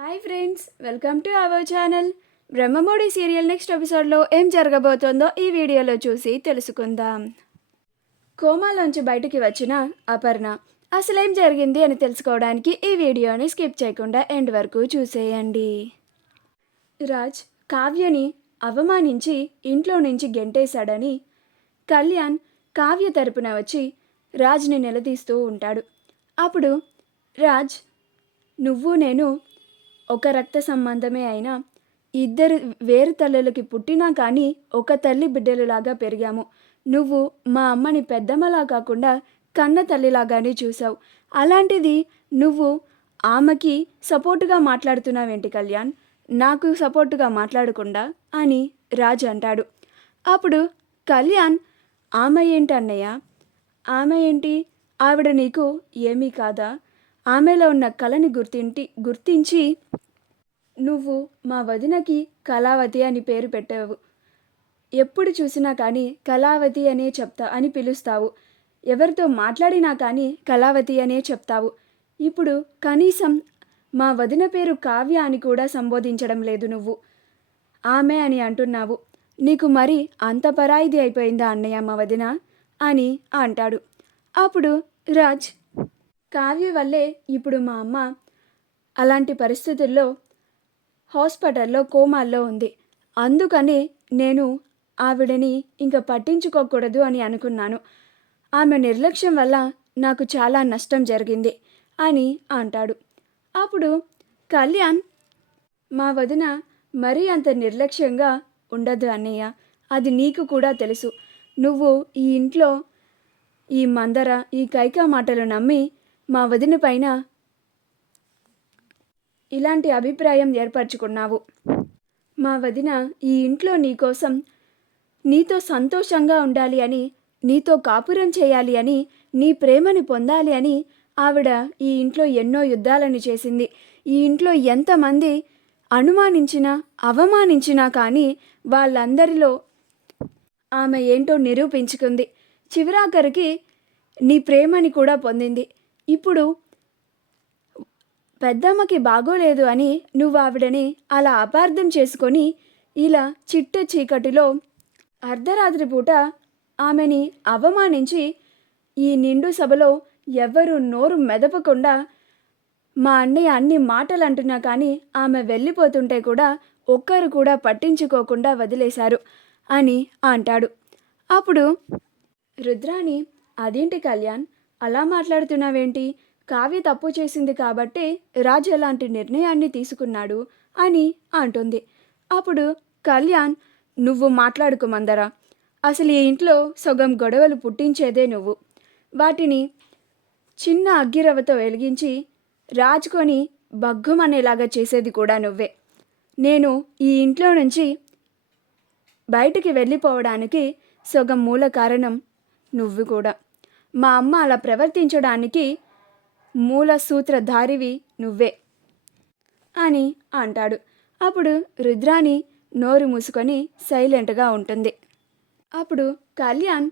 Hi friends, welcome to our channel. Brahmamudi serial next ఎపిసోడ్లో ఏం జరగబోతోందో ఈ వీడియోలో చూసి తెలుసుకుందాం. కోమాలోంచి బయటికి వచ్చిన అపర్ణ అసలేం జరిగింది అని తెలుసుకోవడానికి ఈ వీడియోని స్కిప్ చేయకుండా ఎండ్ వరకు చూసేయండి. రాజ్ కావ్యని అవమానించి ఇంట్లో నుంచి గెంటేశాడని కళ్యాణ్ కావ్య తరపున వచ్చి రాజ్ని నిలదీస్తూ ఉంటాడు. అప్పుడు రాజ్, నువ్వు నేను ఒక రక్త సంబంధమే అయినా ఇద్దరు వేరు తల్లులకి పుట్టినా కానీ ఒక తల్లి బిడ్డలులాగా పెరిగాము. నువ్వు మా అమ్మని పెద్దమ్మలా కాకుండా కన్న తల్లిలాగానే చూసావు. అలాంటిది నువ్వు ఆమెకి సపోర్టుగా మాట్లాడుతున్నావేంటి కళ్యాణ్, నాకు సపోర్టుగా మాట్లాడకుండా అని రాజు అంటాడు. అప్పుడు కళ్యాణ్, ఆమె ఏంటి అన్నయ్య, ఆమె ఏంటి, ఆవిడ నీకు ఏమీ కాదా, ఆమెలో ఉన్న కళని గుర్తించి నువ్వు మా వదినకి కళావతి అని పేరు పెట్టావు. ఎప్పుడు చూసినా కానీ కళావతి అనే అని పిలుస్తావు. ఎవరితో మాట్లాడినా కానీ కళావతి అనే చెప్తావు. ఇప్పుడు కనీసం మా వదిన పేరు కావ్య అని కూడా సంబోధించడం లేదు. నువ్వు ఆమె అని అంటున్నావు. నీకు మరి అంత పరాయిది అయిపోయిందా అన్నయ్య మా వదిన అని అంటాడు. అప్పుడు రాజ్, కావ్య వల్లే ఇప్పుడు మా అమ్మ అలాంటి పరిస్థితుల్లో హాస్పిటల్లో కోమాల్లో ఉంది. అందుకని నేను ఆవిడని ఇంకా పట్టించుకోకూడదు అని అనుకున్నాను. ఆమె నిర్లక్ష్యం వల్ల నాకు చాలా నష్టం జరిగింది అని అంటాడు. అప్పుడు కళ్యాణ్, మా వదిన మరీ అంత నిర్లక్ష్యంగా ఉండదు అన్నయ్య, అది నీకు కూడా తెలుసు. నువ్వు ఈ ఇంట్లో ఈ మందర ఈ కైకా మాటలు నమ్మి మా వదిన పైన ఇలాంటి అభిప్రాయం ఏర్పరచుకున్నావు. మా వదిన ఈ ఇంట్లో నీకోసం నీతో సంతోషంగా ఉండాలి అని, నీతో కాపురం చేయాలి అని, నీ ప్రేమని పొందాలి అని ఆవిడ ఈ ఇంట్లో ఎన్నో యుద్ధాలను చేసింది. ఈ ఇంట్లో ఎంతమంది అనుమానించినా అవమానించినా కానీ వాళ్ళందరిలో ఆమె ఏంటో నిరూపించుకుంది. చివరాఖరికి నీ ప్రేమని కూడా పొందింది. ఇప్పుడు పెద్దమ్మకి బాగోలేదు అని నువ్వు ఆవిడని అలా అపార్థం చేసుకొని ఇలా చిట్ట చీకటిలో అర్ధరాత్రి పూట ఆమెని అవమానించి ఈ నిండు సభలో ఎవ్వరూ నోరు మెదపకుండా మా అన్నయ్య అన్ని మాటలు అంటున్నా కానీ ఆమె వెళ్ళిపోతుంటే కూడా ఒక్కరు కూడా పట్టించుకోకుండా వదిలేశారు అని అంటాడు. అప్పుడు రుద్రాని, అదేంటి కళ్యాణ్ అలా మాట్లాడుతున్నావేంటి, కావ్య తప్పు చేసింది కాబట్టి రాజు ఎలాంటి నిర్ణయాన్ని తీసుకున్నాడు అని అంటుంది. అప్పుడు కళ్యాణ్, నువ్వు మాట్లాడుకు మందరా, అసలు ఈ ఇంట్లో సగం గొడవలు పుట్టించేదే నువ్వు. వాటిని చిన్న అగ్గిరవ్వతో వెలిగించి రాజుకొని బగ్గుమనేలాగా చేసేది కూడా నువ్వే. నేను ఈ ఇంట్లో నుంచి బయటికి వెళ్ళిపోవడానికి సగం మూల కారణం నువ్వు కూడా. మా అమ్మ అలా ప్రవర్తించడానికి మూల సూత్రధారివి నువ్వే అని అంటాడు. అప్పుడు రుద్రాని నోరు మూసుకొని సైలెంట్గా ఉంటుంది. అప్పుడు కళ్యాణ్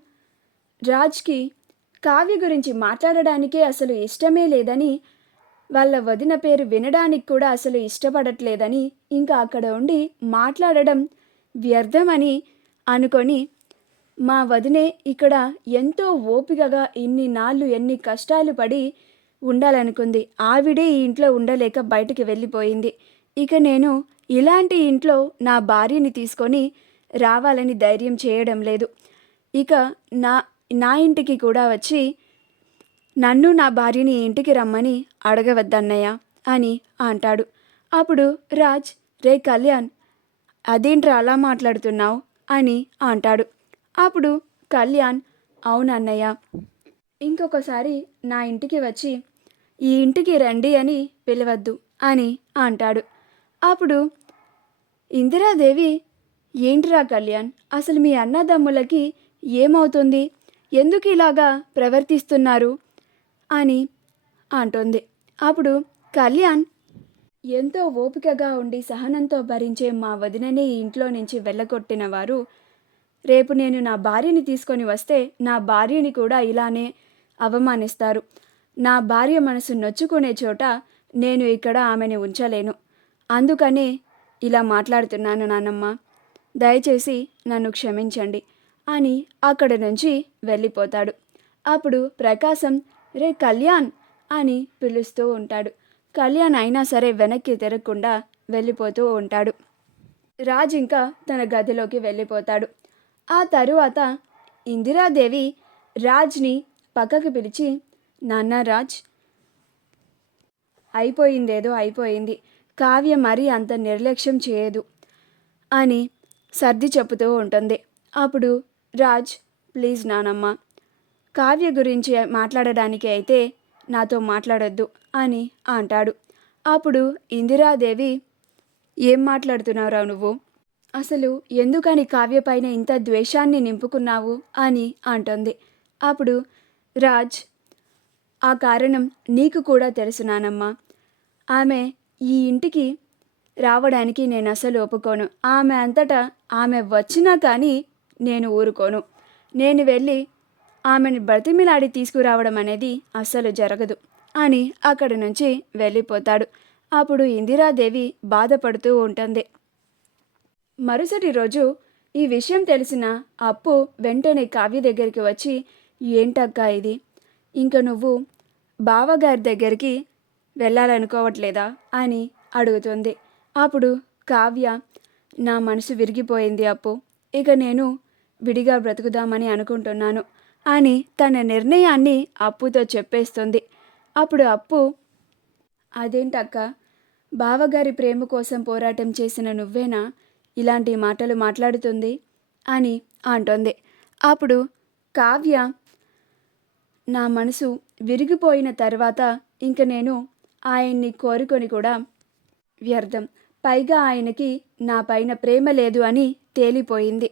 రాజ్కి కావ్య గురించి మాట్లాడడానికే అసలు ఇష్టమే లేదని, వాళ్ళ వదిన పేరు వినడానికి కూడా అసలు ఇష్టపడట్లేదని, ఇంకా అక్కడ ఉండి మాట్లాడడం వ్యర్థమని అనుకొని, మా వదినే ఇక్కడ ఎంతో ఓపికగా ఇన్ని నాళ్ళు ఎన్ని కష్టాలు పడి ఉండాలనుకుంది. ఆవిడే ఈ ఇంట్లో ఉండలేక బయటికి వెళ్ళిపోయింది. ఇక నేను ఇలాంటి ఇంట్లో నా భార్యని తీసుకొని రావాలని ధైర్యం చేయడం లేదు. ఇక నా ఇంటికి కూడా వచ్చి నన్ను నా భార్యని ఇంటికి రమ్మని అడగవద్దన్నయ్య అని అంటాడు. అప్పుడు రాజ్, రే కళ్యాణ్, అదేంట్రా అలా మాట్లాడుతున్నావు అని అంటాడు. అప్పుడు కళ్యాణ్, అవునన్నయ్య, ఇంకొకసారి నా ఇంటికి వచ్చి ఈ ఇంటికి రండి అని పిలవద్దు అని అంటాడు. అప్పుడు ఇందిరాదేవి, ఏంటిరా కళ్యాణ్, అసలు మీ అన్నదమ్ములకి ఏమవుతుంది, ఎందుకు ఇలాగా ప్రవర్తిస్తున్నారు అని అంటుంది. అప్పుడు కళ్యాణ్, ఎంతో ఓపికగా ఉండి సహనంతో భరించే మా వదిననే ఈ ఇంట్లో నుంచి వెళ్ళగొట్టిన వారు రేపు నేను నా భార్యని తీసుకొని వస్తే నా భార్యని కూడా ఇలానే అవమానిస్తారు. నా భార్య మనసు నొచ్చుకునే చోట నేను ఇక్కడ ఆమెని ఉంచలేను. అందుకనే ఇలా మాట్లాడుతున్నాను నానమ్మ, దయచేసి నన్ను క్షమించండి అని అక్కడి నుంచి వెళ్ళిపోతాడు. అప్పుడు ప్రకాశం రే కళ్యాణ్ అని పిలుస్తూ ఉంటాడు. కళ్యాణ్ అయినా సరే వెనక్కి తిరగకుండా వెళ్ళిపోతూ ఉంటాడు. రాజ్ ఇంకా తన గదిలోకి వెళ్ళిపోతాడు. ఆ తరువాత ఇందిరాదేవి రాజ్ని పక్కకు పిలిచి, నాన్న రాజ్, అయిపోయిందేదో అయిపోయింది, కావ్య మరీ అంత నిర్లక్ష్యం చేయదు అని సర్ది చెప్పుతూ ఉంటుంది. అప్పుడు రాజ్, ప్లీజ్ నానమ్మ, కావ్య గురించి మాట్లాడడానికి అయితే నాతో మాట్లాడొద్దు అని అంటాడు. అప్పుడు ఇందిరాదేవి, ఏం మాట్లాడుతున్నావురా నువ్వు, అసలు ఎందుకని కావ్య పైన ఇంత ద్వేషాన్ని నింపుకున్నావు అని అంటుంది. అప్పుడు రాజ్, ఆ కారణం నీకు కూడా తెలుసు నానమ్మ, ఆమె ఈ ఇంటికి రావడానికి నేను అసలు ఒప్పుకోను, ఆమె అంతటా ఆమె వచ్చినా కానీ నేను ఊరుకోను, నేను వెళ్ళి ఆమెను బ్రతిమిలాడి తీసుకురావడం అనేది అస్సలు జరగదు అని అక్కడి నుంచి వెళ్ళిపోతాడు. అప్పుడు ఇందిరాదేవి బాధపడుతూ ఉంటుంది. మరుసటి రోజు ఈ విషయం తెలిసిన అప్పు వెంటనే కావ్య దగ్గరికి వచ్చి, ఏంటక్కా ఇది, ఇంక నువ్వు బావగారి దగ్గరికి వెళ్ళాలనుకోవట్లేదా అని అడుగుతుంది. అప్పుడు కావ్య, నా మనసు విరిగిపోయింది అప్పు, ఇక నేను విడిగా బ్రతుకుదామని అనుకుంటున్నాను అని తన నిర్ణయాన్ని అప్పుతో చెప్పేస్తుంది. అప్పుడు అప్పు, అదేంటక్క, బావగారి ప్రేమ కోసం పోరాటం చేసిన నువ్వేనా ఇలాంటి మాటలు మాట్లాడుతుంది అని అంటోంది. అప్పుడు కావ్య, నా మనసు విరిగిపోయిన తర్వాత ఇంక నేను ఆయన్ని కోరుకొని కూడా వ్యర్థం, పైగా ఆయనకి నా పైన ప్రేమ లేదు అని తేలిపోయింది,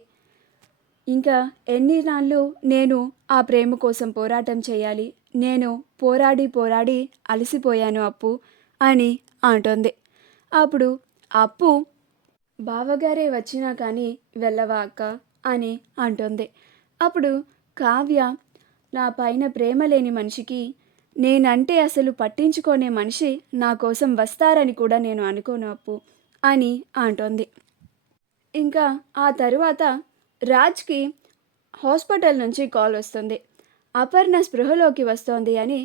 ఇంకా ఎన్ని నాళ్ళు నేను ఆ ప్రేమ కోసం పోరాటం చేయాలి, నేను పోరాడి అలసిపోయాను అప్పు అని అంటోంది. అప్పుడు అప్పు, బావగారే వచ్చినా కానీ వెళ్ళవా అక్క అని అంటుంది. అప్పుడు కావ్య, నా పైన ప్రేమ లేని మనిషికి నేనంటే అసలు పట్టించుకునే మనిషి నా కోసం వస్తారని కూడా నేను అనుకోను అప్పు అని అంటోంది. ఇంకా ఆ తరువాత రాజ్కి హాస్పిటల్ నుంచి కాల్ వస్తుంది. అపర్ణ స్పృహలోకి వస్తోంది అని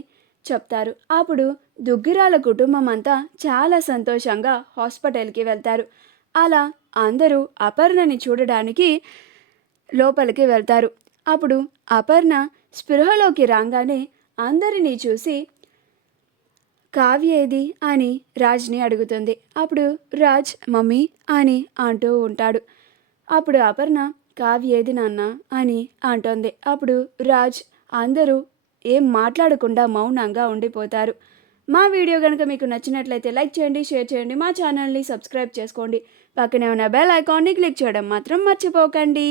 చెప్తారు. అప్పుడు దుగ్గిరాల కుటుంబం అంతా చాలా సంతోషంగా హాస్పిటల్కి వెళ్తారు. అలా అందరూ అపర్ణని చూడడానికి లోపలికి వెళ్తారు. అప్పుడు అపర్ణ స్పృహలోకి రాగానే అందరినీ చూసి, కావ్య ఏది అని రాజ్ని అడుగుతుంది. అప్పుడు రాజ్ మమ్మీ అని అంటూ ఉంటాడు. అప్పుడు అపర్ణ, కావ్య ఏది నాన్న అని అంటోంది. అప్పుడు రాజ్, అందరూ ఏం మాట్లాడకుండా మౌనంగా ఉండిపోతారు. మా వీడియో కనుక మీకు నచ్చినట్లయితే లైక్ చేయండి, షేర్ చేయండి, మా ఛానల్ని సబ్స్క్రైబ్ చేసుకోండి, పక్కనే ఉన్న బెల్ ఐకాన్ని క్లిక్ చేయడం మాత్రం మర్చిపోకండి.